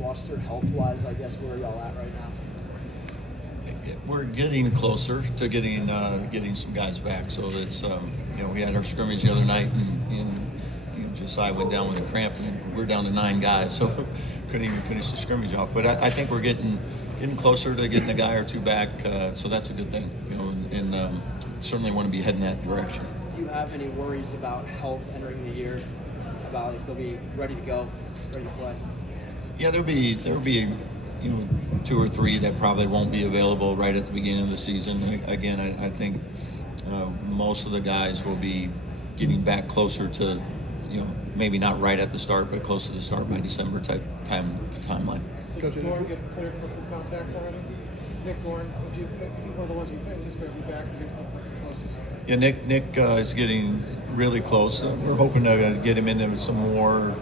roster health-wise, I guess, where are y'all at right now? We're getting closer to getting some guys back. So it's we had our scrimmage the other night, and Josiah went down with a cramp, and we're down to 9 guys, so couldn't even finish the scrimmage off. But I think we're getting closer to getting a guy or two back, so that's a good thing. And certainly want to be heading that direction. Do you have any worries about health entering the year? About if they'll be ready to go, ready to play? Yeah, there'll be 2 or 3 that probably won't be available right at the beginning of the season. Again, I think most of the guys will be getting back closer to, maybe not right at the start, but close to the start by December type timeline. Did Dorn get cleared for full contact already? Nick Dorn, one of the ones you anticipate will be back because he's the closest. Yeah, Nick is getting really close. We're hoping to get him into some more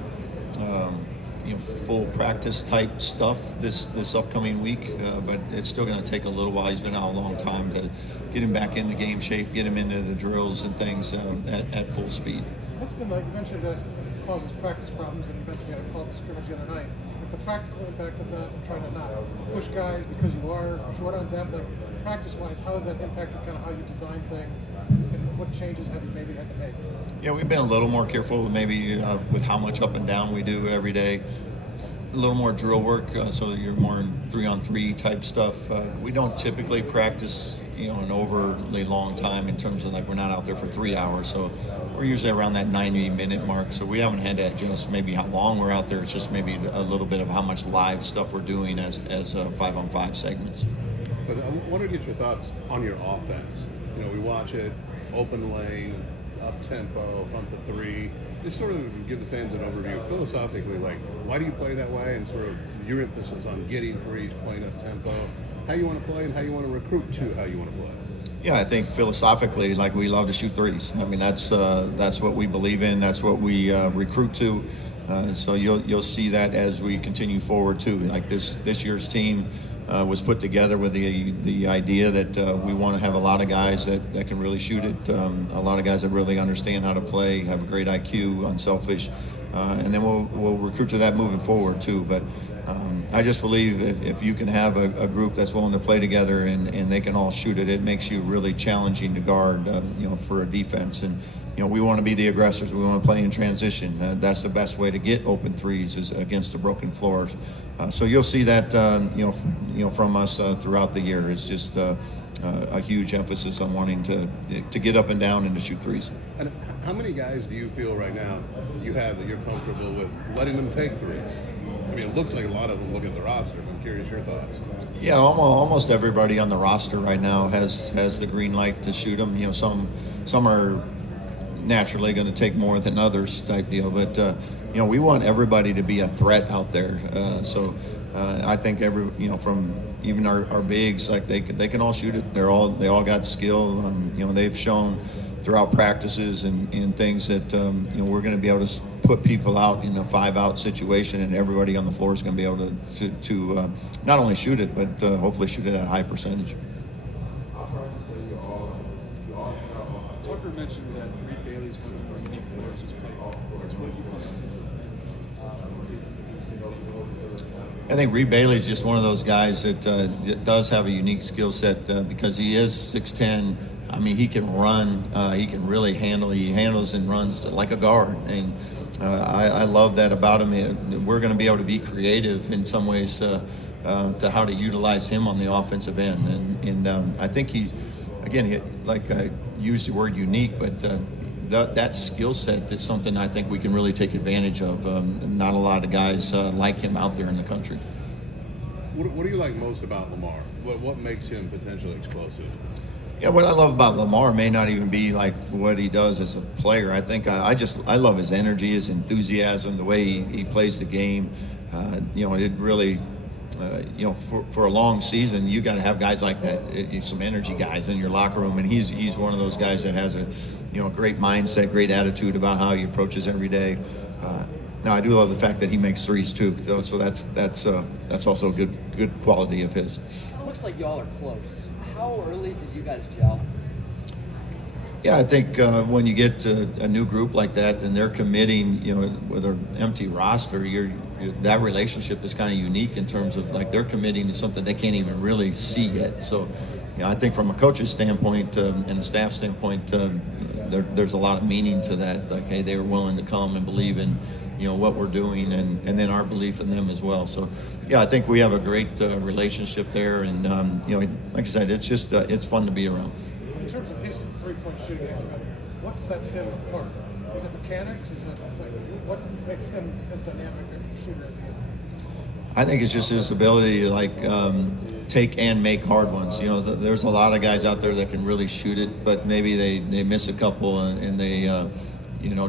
full practice type stuff this upcoming week, but it's still going to take a little while. He's been out a long time to get him back into game shape, get him into the drills and things at full speed. What's been like? You mentioned that it causes practice problems, and you mentioned you had to call the scrimmage the other night. But the practical impact of that, and trying to not push guys because you are short on depth, like practice-wise, how has that impacted kind of how you design things, and what changes have you maybe had to make? Yeah, we've been a little more careful maybe with how much up and down we do every day. A little more drill work, so you're more in 3-on-3 type stuff. We don't typically practice, an overly long time in terms of we're not out there for 3 hours. So we're usually around that 90-minute mark. So we haven't had to adjust maybe how long we're out there. It's just maybe a little bit of how much live stuff we're doing as 5-on-5 segments. But I want to get your thoughts on your offense. We watch it, open lane, up tempo, punt the 3. Just sort of give the fans an overview philosophically, why do you play that way, and sort of your emphasis on getting 3s, playing up tempo, how you want to play and how you want to recruit to how you want to play. Yeah, I think philosophically, we love to shoot 3s. I mean, that's what we believe in. That's what we recruit to. So you'll see that as we continue forward too. This year's team was put together with the idea that we want to have a lot of guys that can really shoot it, a lot of guys that really understand how to play, have a great IQ, unselfish, and then we'll recruit to that moving forward too. But I just believe if you can have a group that's willing to play together and they can all shoot it makes you really challenging to guard, for a defense. And we want to be the aggressors. We want to play in transition. That's the best way to get open 3s is against a broken floor. So you'll see that, from us throughout the year. It's just a huge emphasis on wanting to get up and down and to shoot 3s. And how many guys do you feel right now you have that you're comfortable with letting them take 3s? I mean, it looks like a lot of them look at the roster. I'm curious your thoughts. Yeah, almost everybody on the roster right now has the green light to shoot them. Some are naturally going to take more than others type deal, but we want everybody to be a threat out there. So I think from even our bigs, they can all shoot it. They all got skill. They've shown throughout practices and things that we're going to be able to put people out in a 5-out situation, and everybody on the floor is going to be able to not only shoot it, but hopefully shoot it at a high percentage. Tucker mentioned that Reed Bailey's one of the more unique players who's played. What do you want to see? I think Reed Bailey's just one of those guys that does have a unique skill set because he is 6'10". I mean, he can run. He can really handle. He handles and runs like a guard, and I love that about him. We're going to be able to be creative in some ways to how to utilize him on the offensive end, and I think he's, again, I used the word unique, but that skill set is something I think we can really take advantage of. Not a lot of guys like him out there in the country. What do you like most about Lamar? What makes him potentially explosive? Yeah, what I love about Lamar may not even be what he does as a player. I think I love his energy, his enthusiasm, the way he plays the game. It really, for a long season, you got to have guys like that, some energy guys in your locker room, and he's one of those guys that has a great mindset, great attitude about how he approaches every day. Now I do love the fact that he makes 3s too, so that's also a good quality of his. It looks like y'all are close. How early did you guys gel? Yeah, I think when you get to a new group like that and they're committing, with an empty roster, that relationship is kind of unique in terms of like they're committing to something they can't even really see yet. So, I think from a coach's standpoint and a staff standpoint, there's a lot of meaning to that. Like, hey, they were willing to come and believe in, what we're doing, and then our belief in them as well. So, I think we have a great relationship there, and like I said, it's just it's fun to be around. In terms of his three-point shooting acumen, what sets him apart? Is it mechanics? Is it what makes him as dynamic a shooter as he is? I think it's just his ability to take and make hard ones. There's a lot of guys out there that can really shoot it, but maybe they miss a couple and they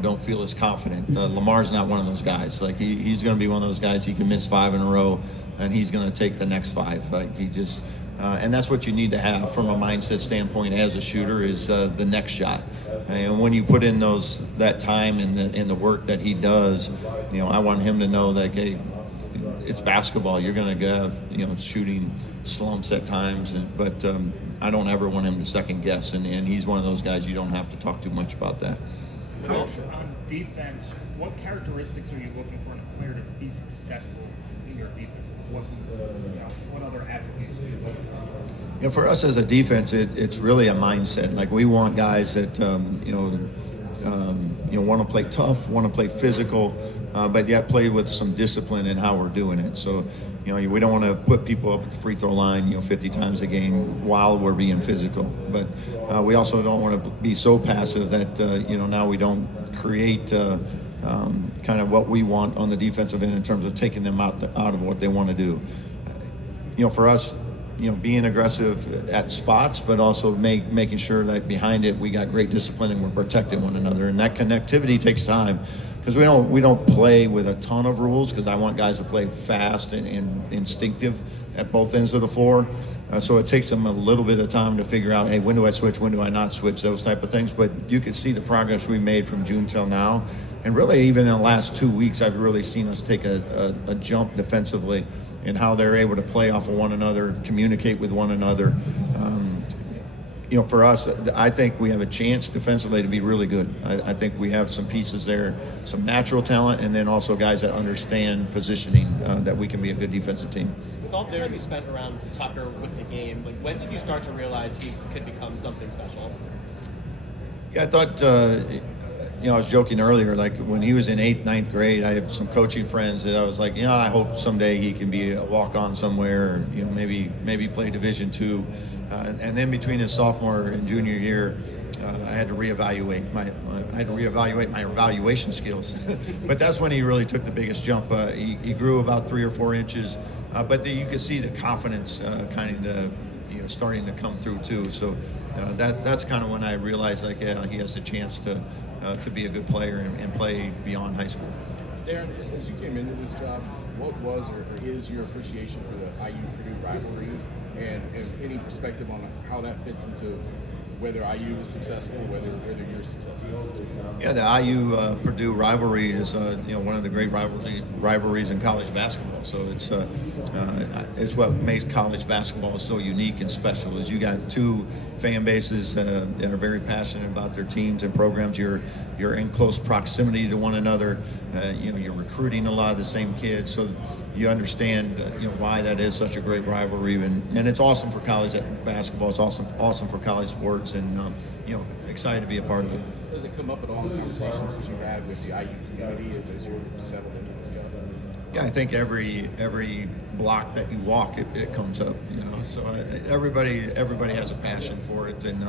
don't feel as confident. Lamar's not one of those guys. Like he's going to be one of those guys. He can miss 5 in a row, and he's going to take the next 5. Like he just. And that's what you need to have from a mindset standpoint as a shooter is the next shot. And when you put in that time and the work that he does, I want him to know that, hey, it's basketball. You're going to have shooting slumps at times, but I don't ever want him to second guess. And he's one of those guys you don't have to talk too much about that. Coach, on defense, what characteristics are you looking for in a player to be successful in your defense? What other attributes do you look for? For us as a defense, it's really a mindset. Like we want guys that want to play tough, want to play physical, but yet play with some discipline in how we're doing it. So we don't want to put people up at the free throw line 50 times a game while we're being physical. But we also don't want to be so passive that now we don't create kind of what we want on the defensive end in terms of taking them out of what they want to do. For us, being aggressive at spots, but also making sure that behind it we got great discipline and we're protecting one another. And that connectivity takes time because we don't play with a ton of rules because I want guys to play fast and instinctive at both ends of the floor. So it takes them a little bit of time to figure out, hey, when do I switch, when do I not switch, those type of things. But you can see the progress we made from June till now. And really, even in the last 2 weeks, I've really seen us take a jump defensively in how they're able to play off of one another, communicate with one another. For us, I think we have a chance defensively to be really good. I think we have some pieces there, some natural talent, and then also guys that understand positioning, that we can be a good defensive team. With all the time you spent around Tucker with the game, when did you start to realize he could become something special? Yeah, I thought, I was joking earlier, like when he was in 8th, 9th grade, I have some coaching friends that I was like, I hope someday he can be a walk-on somewhere, or, maybe play Division II. And then between his sophomore and junior year, I had to reevaluate my evaluation skills. But that's when he really took the biggest jump. He grew about 3 or 4 inches, but you could see the confidence kind of starting to come through too. So that's kind of when I realized like he has a chance to be a good player and play beyond high school. Darren, as you came into this job, what was or is your appreciation for the IU-Purdue rivalry, and any perspective on how that fits into whether IU is successful, whether you're successful? Yeah, the IU-Purdue rivalry is one of the great rivalries in college basketball. So it's what makes college basketball so unique and special. Is you got two fan bases that are very passionate about their teams and programs. You're in close proximity to one another. You're recruiting a lot of the same kids, so you understand why that is such a great rivalry. And it's awesome for college basketball. It's awesome for college sports, and excited to be a part of it. Does it come up at all in conversations that you've had with the IU community as you're settled into this job? Yeah, I think every block that you walk, it comes up. So everybody has a passion for it, and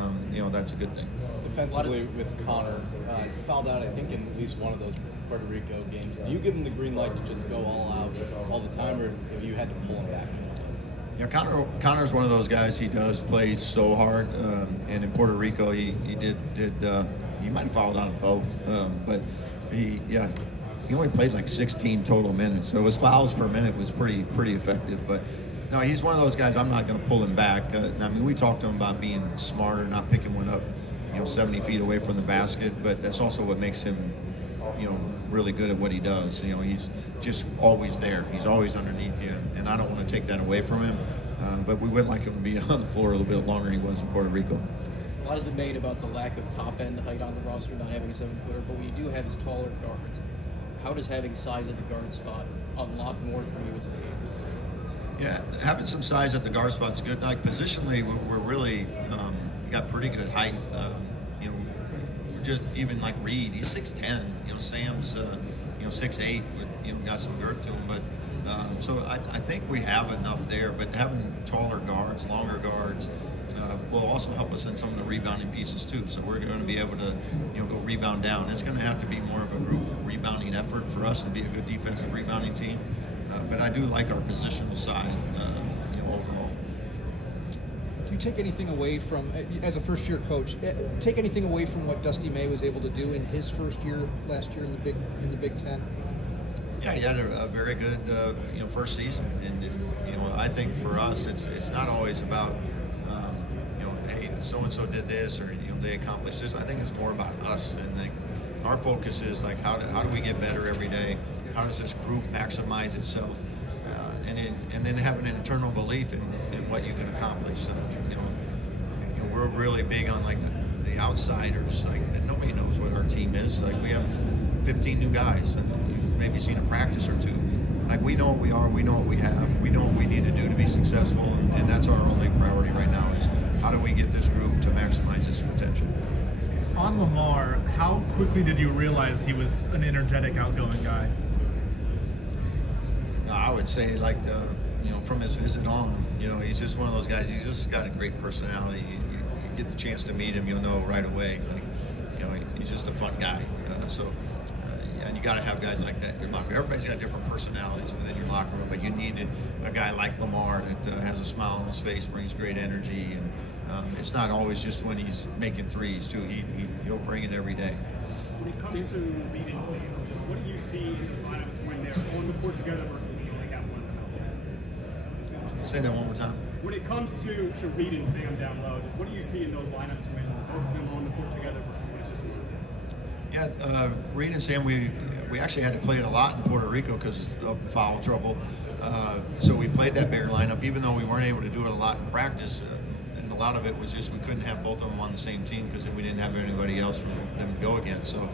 that's a good thing. Defensively with Connor, fouled out I think in at least one of those Puerto Rico games. Do you give him the green light to just go all out all the time, or have you had to pull him back? Connor's one of those guys. He does play so hard, and in Puerto Rico he might have fouled out of both, but he only played like 16 total minutes, so his fouls per minute was pretty effective. But no, he's one of those guys. I'm not going to pull him back. We talked to him about being smarter, not picking one up 70 feet away from the basket, but that's also what makes him really good at what he does. He's just always there. He's always underneath you, and I don't want to take that away from him. But we would like him to be on the floor a little bit longer than he was in Puerto Rico. A lot of debate about the lack of top-end height on the roster, not having a 7-footer, but we do have his taller guards. How does having size at the guard spot unlock more for you as a team? Yeah, having some size at the guard spot's good. Like positionally, we're really got pretty good height. You know, just even like Reed, he's 6'10". You know, Sam's 6'8". You know, got some girth to him, but so I think we have enough there. But having taller guards, longer guards, will also help us in some of the rebounding pieces too. So we're going to be able to go rebound down. It's going to have to be more of a group rebounding effort for us to be a good defensive rebounding team. But I do like our positional side, overall. Do you take anything away from, as a first-year coach, take anything away from what Dusty May was able to do in his first year last year in the Big Ten? Yeah, he had a very good first season, and I think for us it's not always about hey, so and so did this or they accomplished this. I think it's more about us, and like our focus is like how do we get better every day? How does this group maximize itself? And then have an internal belief in what you can accomplish. So, we're really big on like the outsiders. Like nobody knows what our team is. Like we have 15 new guys, and you've maybe seen a practice or two. Like we know what we are, we know what we have, we know what we need to do to be successful, and that's our only priority right now is how do we get this group to maximize its potential. On Lamar, how quickly did you realize he was an energetic, outgoing guy? I would say from his visit on, he's just one of those guys. He's just got a great personality. You get the chance to meet him, you'll know right away. He's just a fun guy. And you got to have guys like that in your locker room. Everybody's got different personalities within your locker room, but you need a guy like Lamar that has a smile on his face, brings great energy, and it's not always just when he's making threes too. He'll bring it every day. When it comes to Reed and Sam, just what do you see in those lineups when they're on the court together versus when you only have one out there? Say that one more time. When it comes to Reed and Sam down low, just what do you see in those lineups when both of them are on the court together versus when it's just one? Yeah, Reed and Sam, we actually had to play it a lot in Puerto Rico because of the foul trouble. So we played that bigger lineup, even though we weren't able to do it a lot in practice. And a lot of it was just we couldn't have both of them on the same team because we didn't have anybody else for them to go against. So,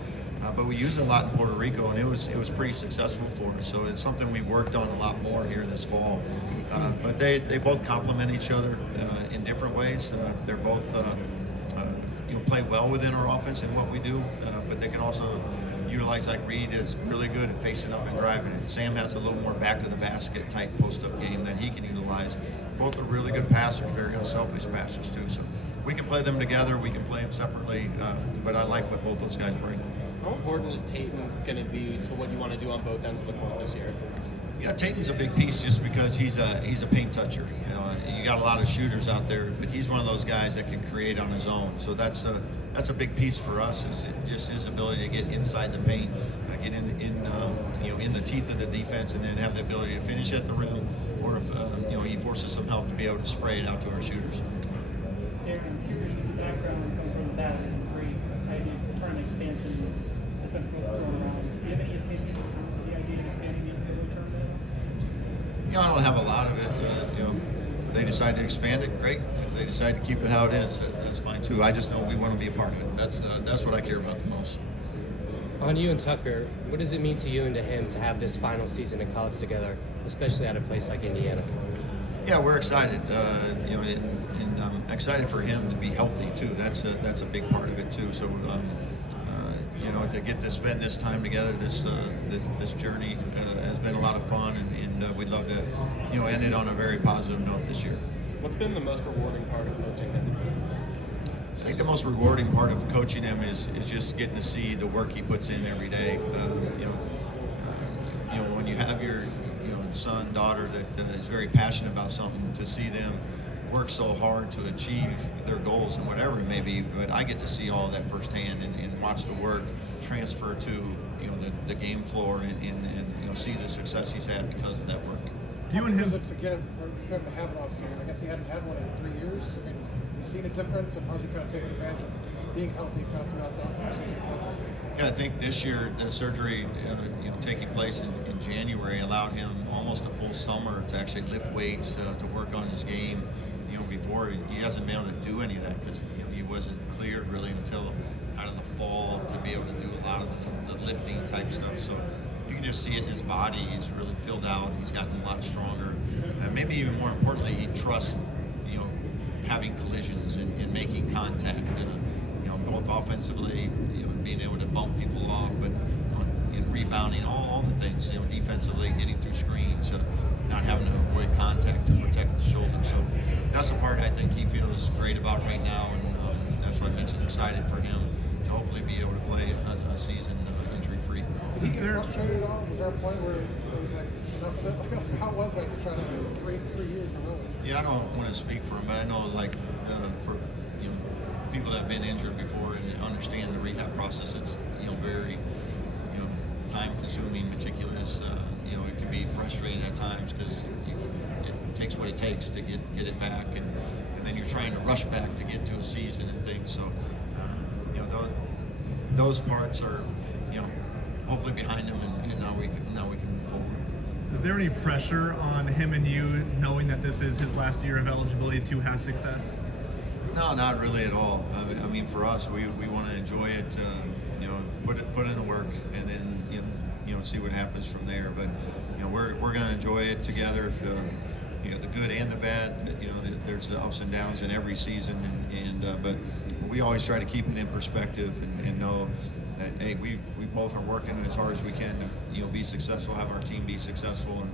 but we used it a lot in Puerto Rico, and it was pretty successful for us. So it's something we've worked on a lot more here this fall. But they both complement each other in different ways. They're both play well within our offense and what we do, but they can also utilize, like Reed is really good at facing up and driving it. Sam has a little more back to the basket type post-up game that he can utilize. Both are really good passers, very unselfish passers too. So we can play them together, we can play them separately, but I like what both those guys bring. How important is Tatum going to be to what you want to do on both ends of the court this year? Yeah, Tatum's a big piece just because he's a paint toucher. You got a lot of shooters out there, but he's one of those guys that can create on his own. So that's a big piece for us is just his ability to get inside the paint, get in the teeth of the defense, and then have the ability to finish at the rim, or if he forces some help to be able to spray it out to our shooters. Darian, curious with the background coming from that and great idea of tournament expansion has been going around. Do you have any opinion on the idea of expanding the NCAA tournament? I don't have a lot of it. If they decide to expand it, great. If they decide to keep it how it is, that's fine too. I just know we want to be a part of it. That's what I care about the most. On you and Tucker, what does it mean to you and to him to have this final season in college together, especially at a place like Indiana? Yeah, we're excited. And I'm excited for him to be healthy too. That's a big part of it too. So, to get to spend this time together, this journey has been a lot of fun, and we'd love to, end it on a very positive note this year. What's been the most rewarding part of coaching him? I think the most rewarding part of coaching him is just getting to see the work he puts in every day. When you have your son, daughter that is very passionate about something, to see them work so hard to achieve their goals and whatever it may be, but I get to see all of that firsthand and watch the work transfer to the game floor and see the success he's had because of that work. Do you and him again for him to have an off season? I guess he hadn't had one in 3 years. I mean, have you seen a difference, and how's he kind of taking advantage of being healthy kind of throughout that off season? Yeah, I think this year the surgery, taking place in January allowed him almost a full summer to actually lift weights, to work on his game. Before he hasn't been able to do any of that because he wasn't cleared really until out of the fall to be able to do a lot of the lifting type stuff. So you can just see it in his body. He's really filled out. He's gotten a lot stronger. Maybe even more importantly, he trusts, having collisions and making contact. Both offensively, being able to bump people off, but in rebounding, all the things. Defensively, getting through screens, not having to avoid contact to protect the shoulder. So that's the part I think he feels great about right now, and that's what I mentioned. Excited for him to hopefully be able to play a season injury-free. Did he get frustrated at all? Was there a point where it was like enough of it? Like, how was that to try to do 3 years in a row? Yeah, I don't want to speak for him, but I know for people that have been injured before and understand the rehab process, it's very time-consuming, meticulous. It can be frustrating at times because it takes what it takes to get it back, and then you're trying to rush back to get to a season and things. So those parts are hopefully behind him, and now we can move forward. Is there any pressure on him and you knowing that this is his last year of eligibility to have success? No, not really at all. I mean, for us, we want to enjoy it. Put in the work, and then see what happens from there. But we're going to enjoy it together. The good and the bad. There's the ups and downs in every season, but we always try to keep it in perspective and know that hey, we both are working as hard as we can to be successful, have our team be successful,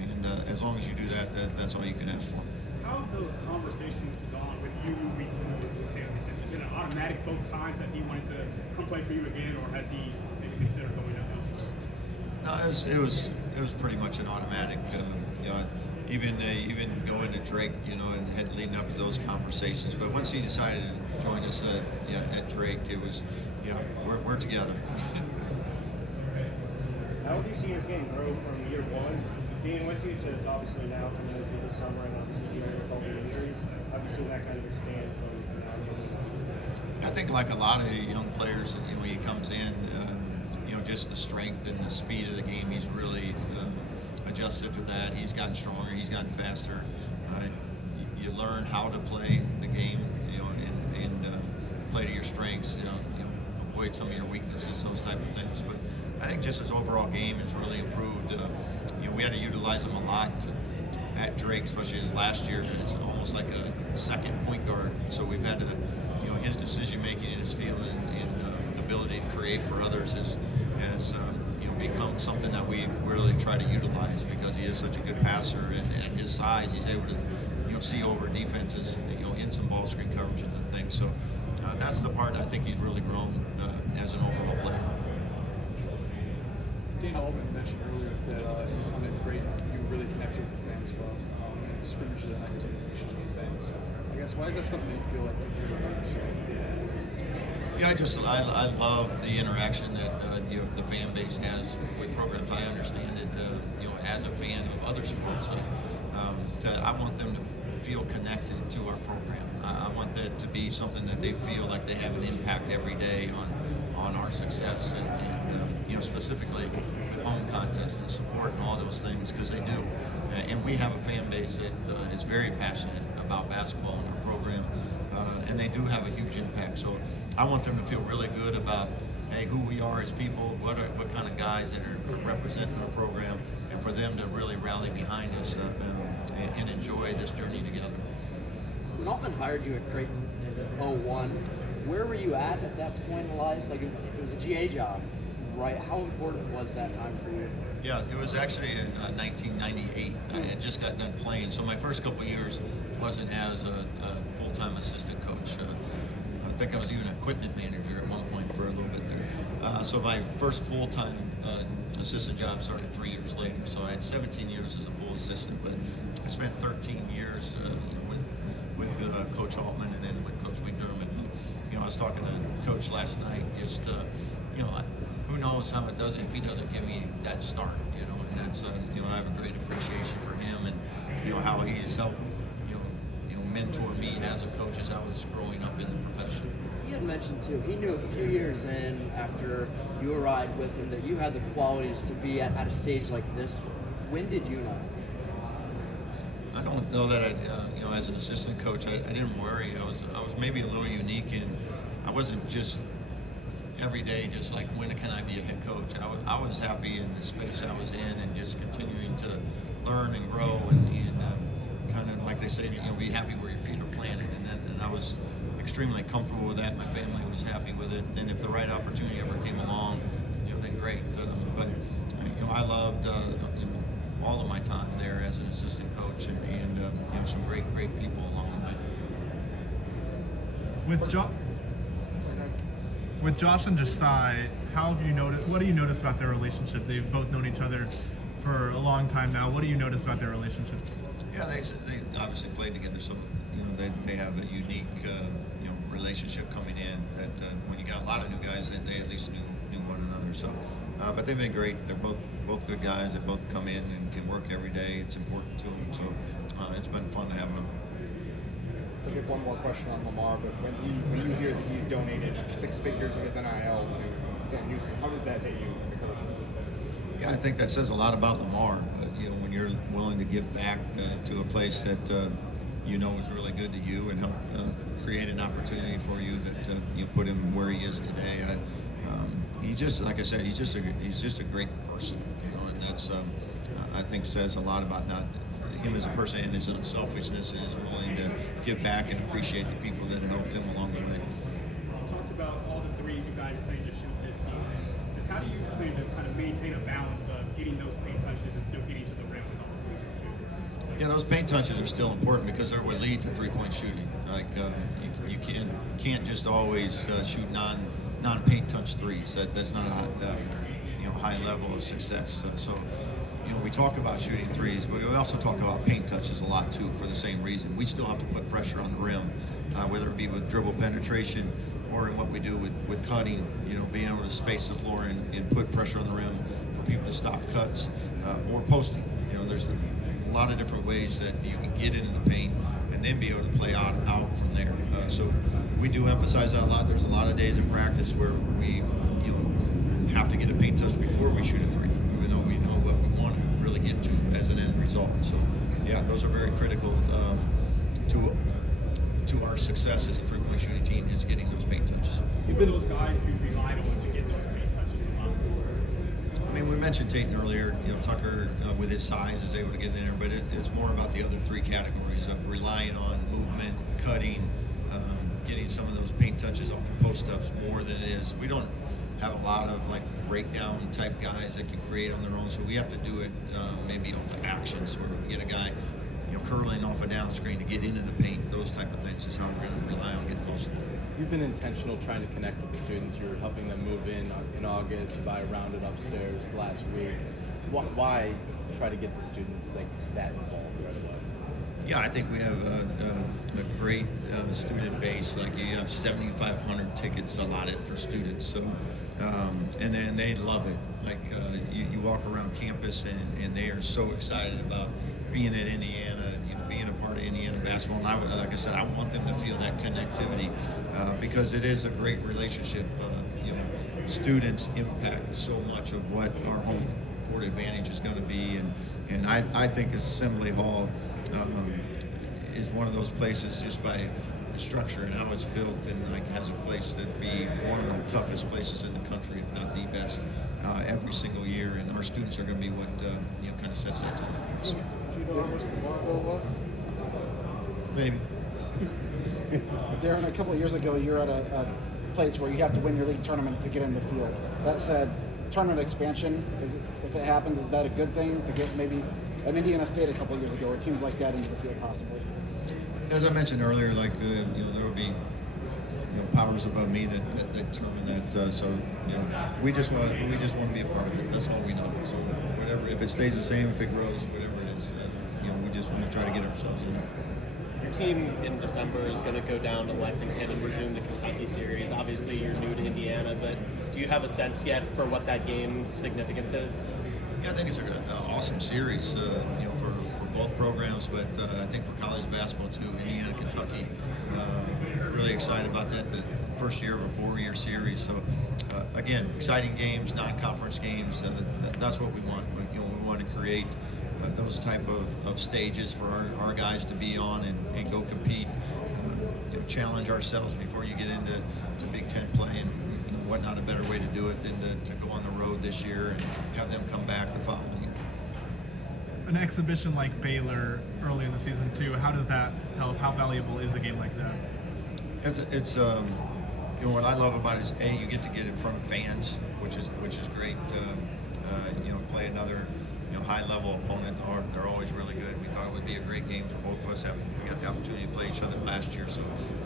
and as long as you do that, that's all you can ask for. How have those conversations gone with you reaching those with him? Is it an automatic both times that he wanted to come play for you again, or has he maybe considered going out elsewhere? No, it was pretty much an automatic. Even going to Drake, and had leading up to those conversations. But once he decided to join us at Drake, it was, we're together. How have you seen his game grow from year one, being with you, to obviously now coming out through the summer and obviously dealing with all the injuries? How have you seen that kind of expand from now to I think like a lot of young players, when he comes in, just the strength and the speed of the game, he's really adjusted to that. He's gotten stronger. He's gotten faster. You learn how to play the game, and play to your strengths. Avoid some of your weaknesses, those type of things. But I think just his overall game has really improved. We had to utilize him a lot at Drake, especially his last year. It's almost like a second point guard. So we've had to, his decision making in his field and ability to create for others has become something that we really try to utilize because he is such a good passer, and at his size, he's able to see over defenses, in some ball screen coverages and things. So that's the part I think he's really grown as an overall player. Dana Altman mentioned earlier that anytime at Great, you really connected with the fans well. The scrimmage of the night, taking pictures with fans. I guess why is that something you feel like you're really pursuing? I love the interaction that the fan base has with programs. I understand it, as a fan of other sports. I want them to feel connected to our program. I want that to be something that they feel like they have an impact every day on our success, and specifically with home contests and support and all those things, because they do. And we have a fan base that is very passionate about basketball in our program. And they do have a huge impact. So I want them to feel really good about, hey, who we are as people, what kind of guys that are representing our program, and for them to really rally behind us and enjoy this journey together. When Altman hired you at Creighton in 2001, where were you at that point in life? Like, it was a GA job, right? How important was that time for you? Yeah, it was actually in 1998. I had just got done playing, so my first couple of years wasn't as a full-time assistant coach. I think I was even equipment manager at one point for a little bit there. So my first full-time assistant job started 3 years later. So I had 17 years as a full assistant, but I spent 13 years with Coach Altman and then with Coach McDermott. I was talking to Coach last night. Just who knows how it does if he doesn't give me that start. And that's I have a great appreciation for him and how he's helped mentor me as a coach as I was growing up in the profession. He had mentioned too, he knew a few years in after you arrived with him that you had the qualities to be at a stage like this. When did you know? I don't know that as an assistant coach, I didn't worry. I was maybe a little unique in I wasn't just every day, just like, when can I be a head coach? I was happy in the space I was in, and just continuing to learn and grow, and kind of like they say, be happy where your feet are planted, and I was extremely comfortable with that. My family was happy with it, and if the right opportunity ever came along, then great. But I loved all of my time there as an assistant coach, and some great people along the way. With Josh and Josiah, how have you noticed? What do you notice about their relationship? They've both known each other for a long time now. What do you notice about their relationship? Yeah, they obviously played together, so they have a unique relationship coming in. That when you got a lot of new guys, they at least knew one another. So, but they've been great. They're both good guys. They both come in and can work every day. It's important to them. So it's been fun to have them. I'll get one more question on Lamar, but when you hear that he's donated 6 figures of his NIL to Sam Houston, how does that hit you as a coach? Yeah, I think that says a lot about Lamar. When you're willing to give back to a place that is really good to you, and help create an opportunity for you that you put him where he is today. He just, like I said, he's just a great person, and that's I think says a lot about not him as a person and his unselfishness, and is willing to give back and appreciate the people that helped him along the way. You talked about all the threes you guys plan to shoot this season. Just how do you plan to kind of maintain a balance of getting those paint touches and still getting to the rim with all the threes you shoot? Yeah, those paint touches are still important because they're what lead to three-point shooting. Like you can't just always shoot non-paint touch threes. That's not a high level of success. So we talk about shooting threes, but we also talk about paint touches a lot too, for the same reason. We still have to put pressure on the rim, whether it be with dribble penetration or in what we do with cutting. Being able to space the floor and put pressure on the rim for people to stop cuts, or posting. There's a lot of different ways that you can get into the paint and then be able to play out from there. So we do emphasize that a lot. There's a lot of days in practice where we have to get a paint touch before we shoot a three, even though we know what we want to really get to as an end result. So yeah, those are very critical to our success as a three-point shooting team, is getting those paint touches. You've been those guys who relied on to get those paint touches a lot. I mean, we mentioned Tatum earlier. Tucker, with his size, is able to get in there, but it's more about the other 3 categories of relying on movement, cutting, getting some of those paint touches off the post-ups more than it is. We don't have a lot of breakdown type guys that can create on their own, so we have to do it maybe off the actions, where we get a guy curling off a down screen to get into the paint. Those type of things is how we're going to rely on getting most of them. You've been intentional trying to connect with the students. You're helping them move in August by rounded upstairs last week. Why try to get the students that involved right away? Yeah, I think we have a great student base. You have 7,500 tickets allotted for students. So, and then they love it. You walk around campus and they are so excited about being at Indiana, being a part of Indiana basketball. And like I said, I want them to feel that connectivity because it is a great relationship. Students impact so much of what our home court advantage is going to be, and I think Assembly Hall is one of those places, just by the structure and how it's built, and has a place to be one of the toughest places in the country, if not the best, every single year. And our students are going to be what kind of sets that tone for us. Do you know how much the ball bill was? Maybe. Darren, a couple of years ago, you're at a place where you have to win your league tournament to get in the field. That said, tournament expansion, if it happens, is that a good thing to get maybe an Indiana State a couple of years ago, or teams like that into the field possibly? As I mentioned earlier, there will be powers above me that determine that. So we just want to be a part of it. That's all we know. So whatever, if it stays the same, if it grows, whatever it is, we just want to try to get ourselves in it. Your team in December is going to go down to Lexington and resume the Kentucky series. Obviously, you're new to Indiana, but do you have a sense yet for what that game's significance is? Yeah, I think it's an awesome series, for both programs, but I think for college basketball too. Indiana, Kentucky, really excited about that. The first year of a 4-year series. So again, exciting games, non-conference games. That's what we want. We want to create those type of stages for our guys to be on and go compete, challenge ourselves before you get into Big Ten play, and what not a better way to do it than to go on the road this year and have them come back the following year. An exhibition like Baylor early in the season too, how does that help? How valuable is a game like that? It's you know, what I love about it is you get to get in front of fans, which is great. You know, play another high level opponent. They're always really good. We thought it would be a great game for both of us. We got the opportunity to play each other last year, so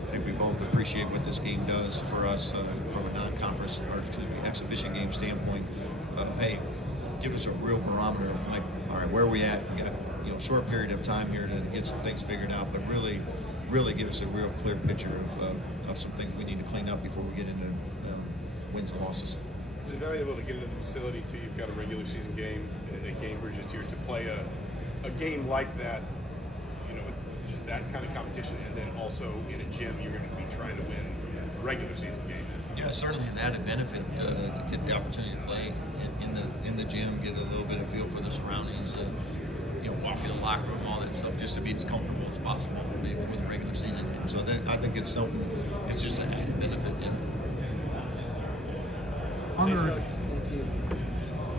I think we both appreciate what this game does for us from a non-conference or exhibition game standpoint. Hey, give us a real barometer of like, all right, where are we at? We got a short period of time here to get some things figured out, but really give us a real clear picture of some things we need to clean up before we get into wins and losses. Is it valuable to get into the facility too? You've got a regular season game at Cambridge this year to play a game like that, just that kind of competition, and then also in a gym you're going to be trying to win a regular season game. Yeah, certainly an added benefit to get the opportunity to play in the gym, get a little bit of feel for the surroundings, walk in the locker room, all that stuff, just to be as comfortable as possible for the regular season game. So I think it's something. It's just an added benefit. Yeah.